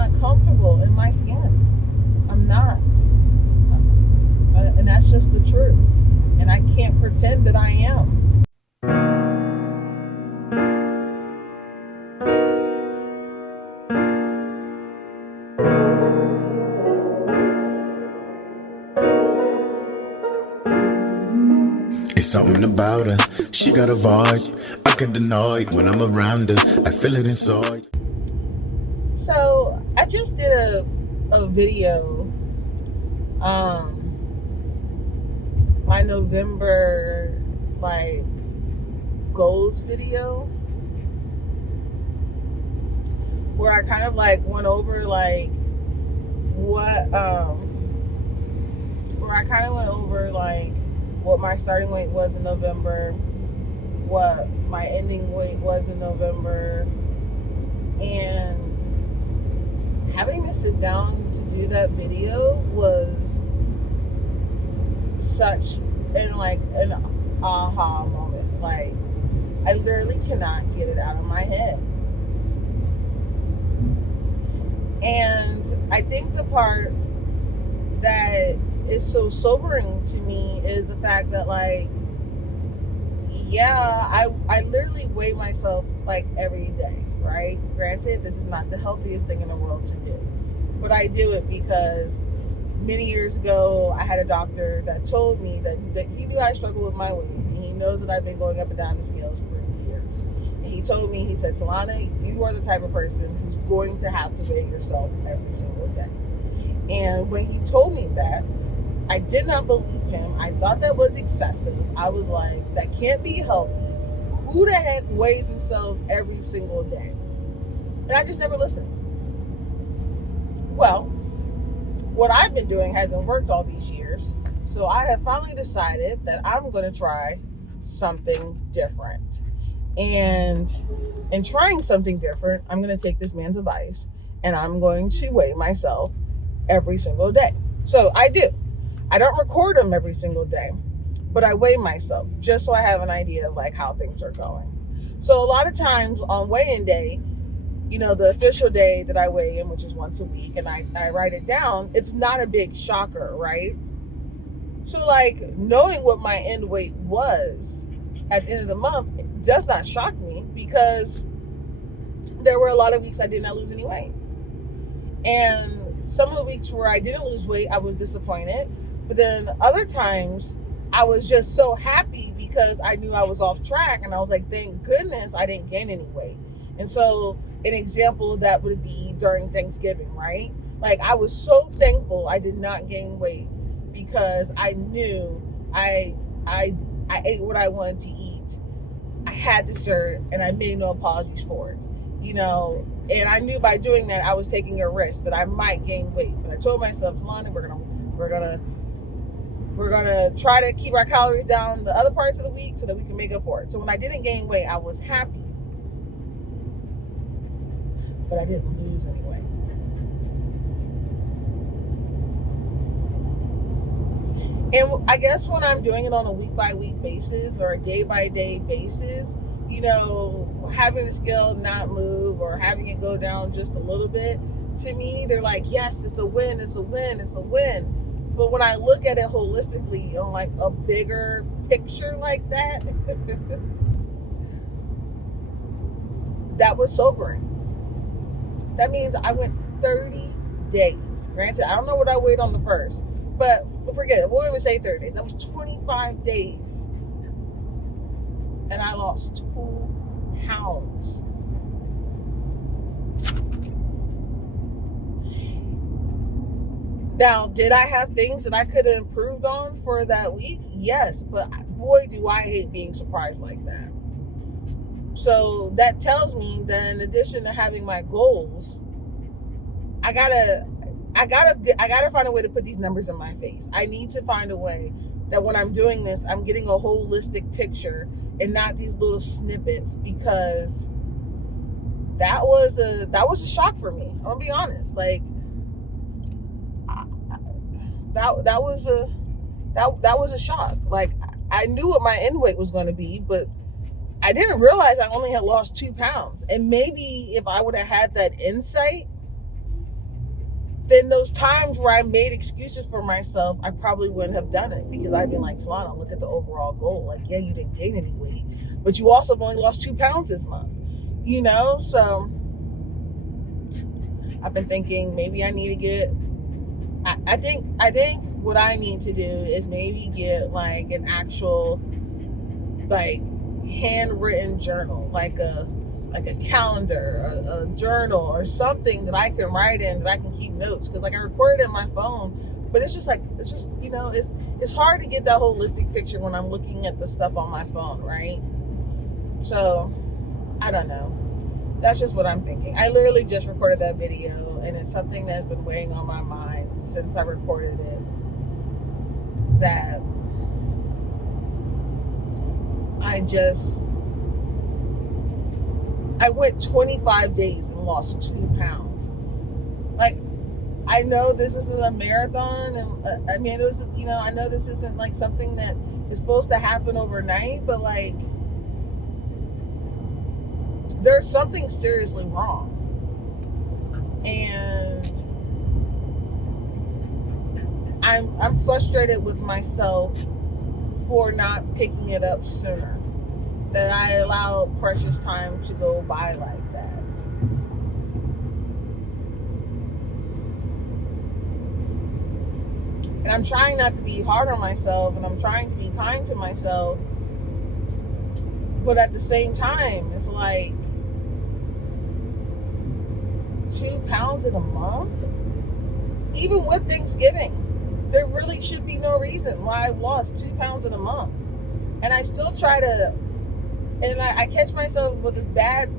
not comfortable in my skin. I'm not. And that's just the truth. And I can't pretend that I am. It's something about her. She got a vibe. I can deny it when I'm around her. I feel it inside. So I just did a video, my November like goals video, where I kind of like went over like what where I kind of went over like what my starting weight was in November, what my ending weight was in November, and having to sit down to do that video was such an aha moment. Like, I literally cannot get it out of my head. And I think the part that is so sobering to me is the fact that, like, yeah, I literally weigh myself like every day, right? Granted, this is not the healthiest thing in the world to do, but I do it because many years ago I had a doctor that told me that he knew I struggled with my weight, and he knows that I've been going up and down the scales for years. And he told me, he said, Talana, you are the type of person who's going to have to weigh yourself every single day. And when he told me that, I did not believe him. I thought that was excessive. I was like, that can't be healthy. Who the heck weighs themselves every single day? And I just never listened. Well, what I've been doing hasn't worked all these years. So I have finally decided that I'm going to try something different. And in trying something different, I'm going to take this man's advice and I'm going to weigh myself every single day. So I do. I don't record them every single day, but I weigh myself just so I have an idea of like how things are going. So a lot of times on weigh-in day, you know, the official day that I weigh in, which is once a week, and I write it down, it's not a big shocker, right? So like knowing what my end weight was at the end of the month, it does not shock me because there were a lot of weeks I did not lose any weight. And some of the weeks where I didn't lose weight, I was disappointed. But then other times, I was just so happy because I knew I was off track. And I was like, thank goodness I didn't gain any weight. And so an example of that would be during Thanksgiving, right? Like, I was so thankful I did not gain weight because I knew I ate what I wanted to eat. I had dessert and I made no apologies for it, you know. And I knew by doing that I was taking a risk that I might gain weight. But I told myself, Talana, we're gonna try to keep our calories down the other parts of the week so that we can make up for it. So when I didn't gain weight, I was happy, but I didn't lose any weight. And I guess when I'm doing it on a week-by-week basis or a day-by-day basis, you know, having the scale not move or having it go down just a little bit, to me, they're like, yes, it's a win, it's a win, it's a win. But when I look at it holistically on like a bigger picture like that, that was sobering. That means I went 30 days. Granted, I don't know what I weighed on the first, but forget it. We'll even say 30 days. That was 25 days. And I lost 2 pounds. Now, did I have things that I could have improved on for that week? Yes, but boy, do I hate being surprised like that. So that tells me that in addition to having my goals, I gotta find a way to put these numbers in my face. I need to find a way that when I'm doing this, I'm getting a holistic picture and not these little snippets, because that was a shock for me. I'm gonna be honest. Like, that was a shock. Like, I knew what my end weight was going to be, but I didn't realize I only had lost 2 pounds. And maybe if I would have had that insight then those times where I made excuses for myself, I probably wouldn't have done it, because I'd been like, Talana, look at the overall goal. Like, yeah, you didn't gain any weight, but you also have only lost 2 pounds this month, So I've been thinking maybe I need to get, I think what I need to do is maybe get like an actual, like, handwritten journal, like a calendar, a journal, or something that I can write in, that I can keep notes, because like I record it in my phone, but it's just it's hard to get that holistic picture when I'm looking at the stuff on my phone, right? So I don't know. That's just what I'm thinking. I literally just recorded that video, and it's something that's been weighing on my mind since I recorded it, that I went 25 days and lost 2 pounds. Like, I know this isn't a marathon, and I mean, I know this isn't like something that is supposed to happen overnight, but like, there's something seriously wrong. And I'm frustrated with myself for not picking it up sooner, that I allowed precious time to go by like that. And I'm trying not to be hard on myself, and I'm trying to be kind to myself, but at the same time, it's like, 2 pounds in a month? Even with Thanksgiving, there really should be no reason why I've lost 2 pounds in a month. And I still try to, and I catch myself with this bad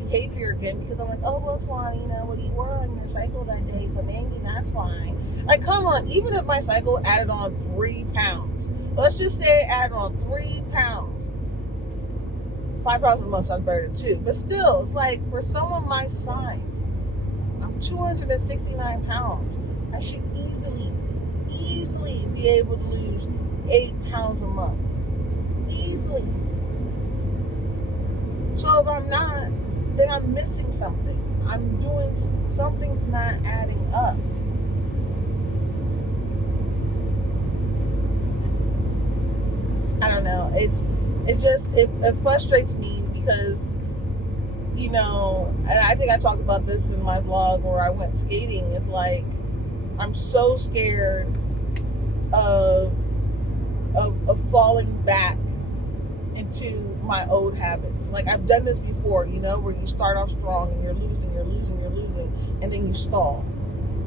behavior again, because I'm like, oh, well, Swan, well, you were on your cycle that day, so maybe that's why. Like, come on, even if my cycle added on 3 pounds, let's just say it added on 3 pounds. 5 pounds a month sounds better than 2, but still, it's like, for someone my size, I'm 269 pounds. I should easily be able to lose 8 pounds a month. Easily. So if I'm not, then I'm missing something. I'm doing, something's not adding up. I don't know. It frustrates me, because, and I think I talked about this in my vlog where I went skating. It's like, I'm so scared of falling back into my old habits. Like, I've done this before, where you start off strong and you're losing, and then you stall.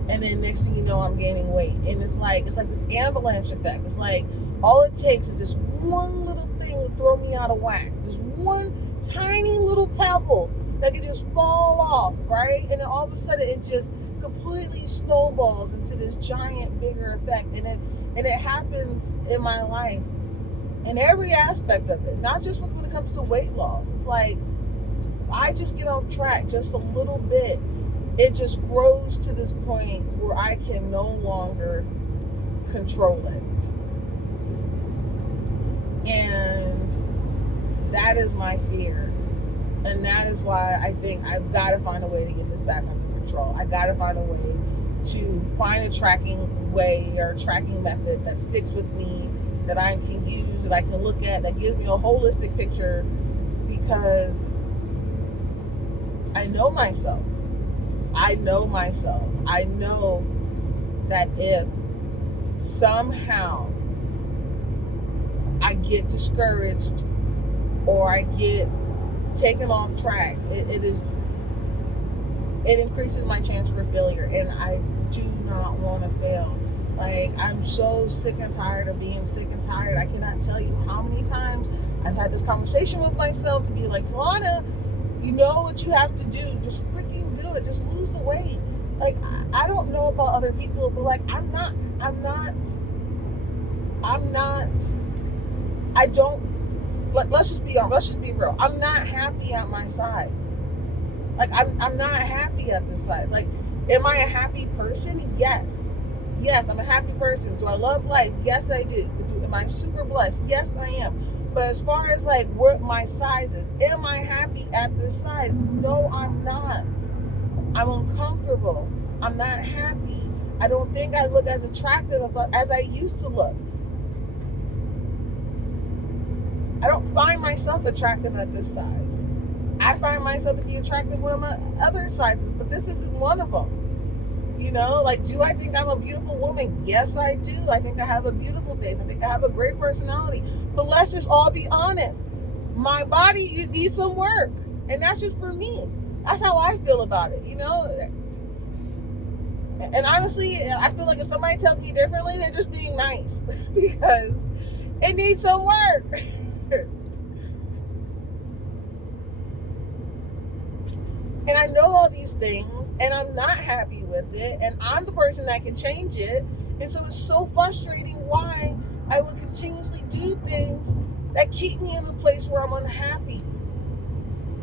And then next thing you know, I'm gaining weight. And it's like this avalanche effect. It's like, all it takes is this one little thing to throw me out of whack. Just one tiny little pebble that could just fall off, right? And then all of a sudden it just completely snowballs into this giant, bigger effect. And it happens in my life, in every aspect of it, not just when it comes to weight loss. It's like, if I just get off track just a little bit, it just grows to this point where I can no longer control it. And that is my fear. And that is why I think I've got to find a way to get this back under control. I got to find a way to find a tracking way or tracking method that sticks with me, that I can use, that I can look at, that gives me a holistic picture, because I know myself. I know that if somehow I get discouraged or I get taken off track, it increases my chance for failure, and I do not want to fail. Like, I'm so sick and tired of being sick and tired. I cannot tell you how many times I've had this conversation with myself to be like, Talana, you know what you have to do. Just freaking do it. Just lose the weight. Like, I don't know about other people, but like, let's just be honest, let's just be real. I'm not happy at my size. Like, I'm not happy at this size. Like, am I a happy person? Yes, I'm a happy person. Do I love life? Yes, I do. Am I super blessed? Yes, I am. But as far as like what my size is, am I happy at this size? No, I'm not. I'm uncomfortable. I'm not happy. I don't think I look as attractive as I used to look. I don't find myself attractive at this size. I find myself to be attractive when I'm at other sizes, but this isn't one of them. You know, like, do I think I'm a beautiful woman? Yes, I do. I think I have a beautiful face. I think I have a great personality. But let's just all be honest. My body needs some work. And that's just for me. That's how I feel about it, you know? And honestly, I feel like if somebody tells me differently, they're just being nice because it needs some work. And I know all these things, and I'm not happy with it, and I'm the person that can change it. And so it's so frustrating why I would continuously do things that keep me in a place where I'm unhappy.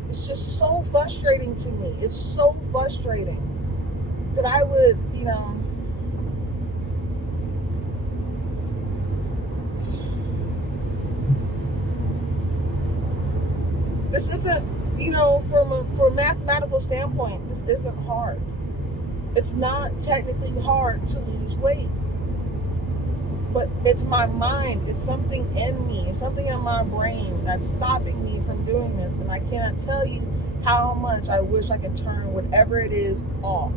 It's just so frustrating to me. It's so frustrating that I would, you know, this isn't, you know, from a mathematical standpoint, this isn't hard. It's not technically hard to lose weight, but it's my mind. It's something in me. It's something in my brain that's stopping me from doing this. And I cannot tell you how much I wish I could turn whatever it is off.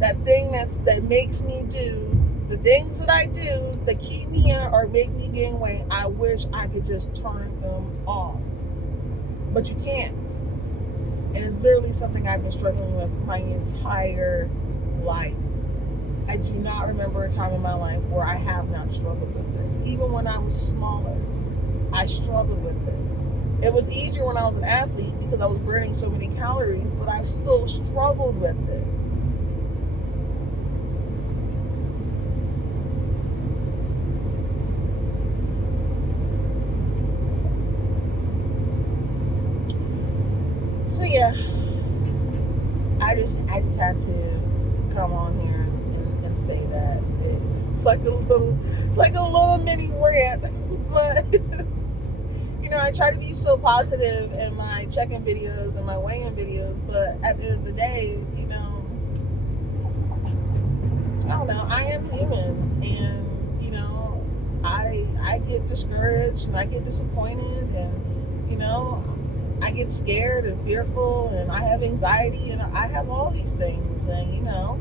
That thing that makes me do the things that I do that keep me in or make me gain weight. I wish I could just turn them off. But you can't. And it's literally something I've been struggling with my entire life. I do not remember a time in my life where I have not struggled with this. Even when I was smaller, I struggled with it. It was easier when I was an athlete because I was burning so many calories, but I still struggled with it. So yeah, I just had to come on here and say that it's like a little mini rant, but you know, I try to be so positive in my check-in videos and my weigh-in videos, but at the end of the day, you know, I don't know, I am human, and you know, I get discouraged and I get disappointed, and you know, I get scared and fearful, and I have anxiety, and I have all these things, and you know,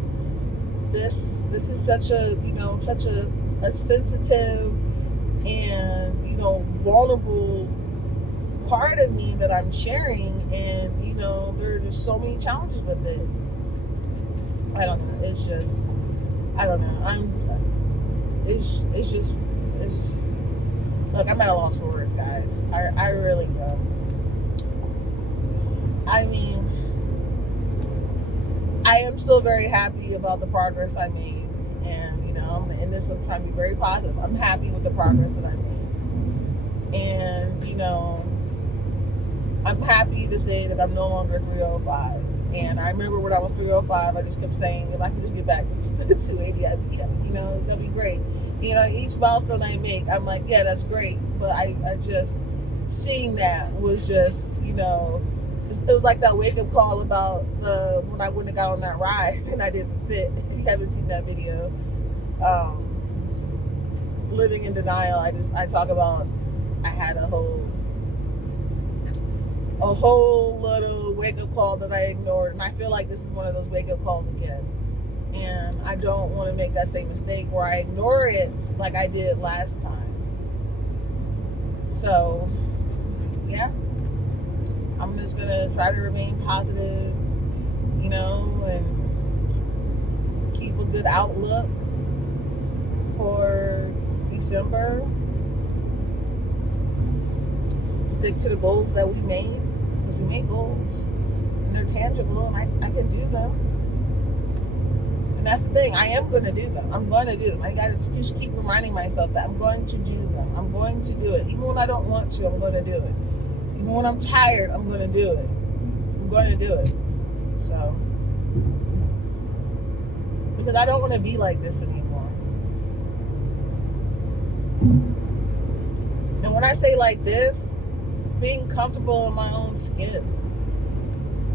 this is such a, you know, such a sensitive and, you know, vulnerable part of me that I'm sharing, and you know, there are just so many challenges with it. I don't know. It's just, I don't know. It's just look, I'm at a loss for words, guys. I really am. I mean, I am still very happy about the progress I made, and you know, and this was trying to be very positive. I'm happy with the progress that I made, and you know, I'm happy to say that I'm no longer 305. And I remember when I was 305, I just kept saying, if I could just get back to 280, I'd be, you know, that'd be great. You know, each milestone I make, I'm like, yeah, that's great. But I just, seeing that was just, you know, it was like that wake-up call about when I wouldn't have got on that ride and I didn't fit. If you haven't seen that video, living in denial, I talk about, I had a whole little wake-up call that I ignored, and I feel like this is one of those wake-up calls again, and I don't want to make that same mistake where I ignore it like I did last time. So yeah, I'm just gonna try to remain positive, you know, and keep a good outlook for December. Stick to the goals that we made, because we made goals and they're tangible, and I can do them. And that's the thing, I am going to do them. I'm going to do them. I got to just keep reminding myself that I'm going to do them. I'm going to do it. Even when I don't want to, I'm going to do it. Even when I'm tired, I'm going to do it. I'm going to do it. So, because I don't want to be like this anymore. And when I say like this, being comfortable in my own skin.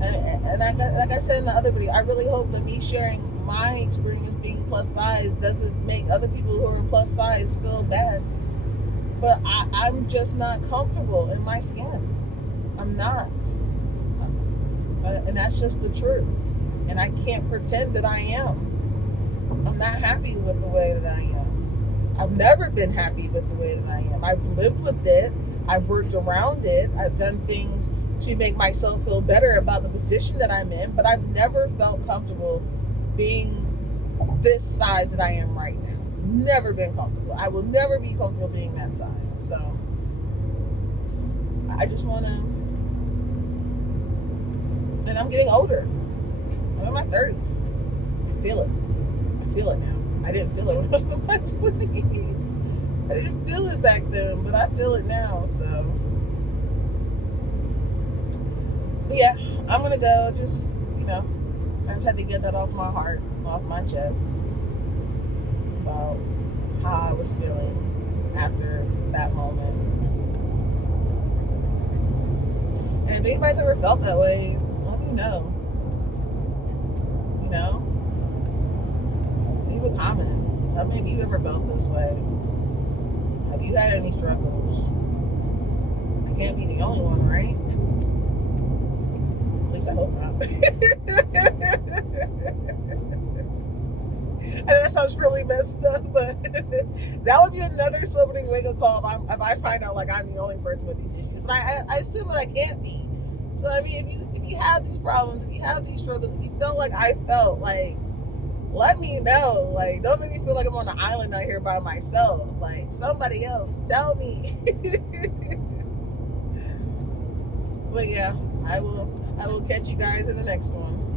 And like I said in the other video, I really hope that me sharing my experience being plus size doesn't make other people who are plus size feel bad. But I'm just not comfortable in my skin. I'm not. And that's just the truth. And I can't pretend that I am. I'm not happy with the way that I am. I've never been happy with the way that I am. I've lived with it. I've worked around it. I've done things to make myself feel better about the position that I'm in, but I've never felt comfortable being this size that I am right now. Never been comfortable. I will never be comfortable being that size. So I just want to, and I'm getting older. I'm in my 30s. I feel it. I feel it now. I didn't feel it when I was in my 20s. I didn't feel it back then, but I feel it now. So, but yeah, I'm gonna go. Just I just had to get that off my heart, off my chest, about how I was feeling after that moment. And if anybody's ever felt that way, let me know. Leave a comment. Tell me if you ever felt this way. Have you had any struggles? I can't be the only one, right? At least I hope not. And that sounds really messed up, but that would be another sibling wake-up call if I find out like I'm the only person with these issues. But I assume that I can't be. So I mean, if you have these problems, if you have these struggles, if you feel like I felt, like, let me know. Like, don't make me feel like I'm on the island out here by myself. Like, somebody else, tell me. But yeah, I will catch you guys in the next one.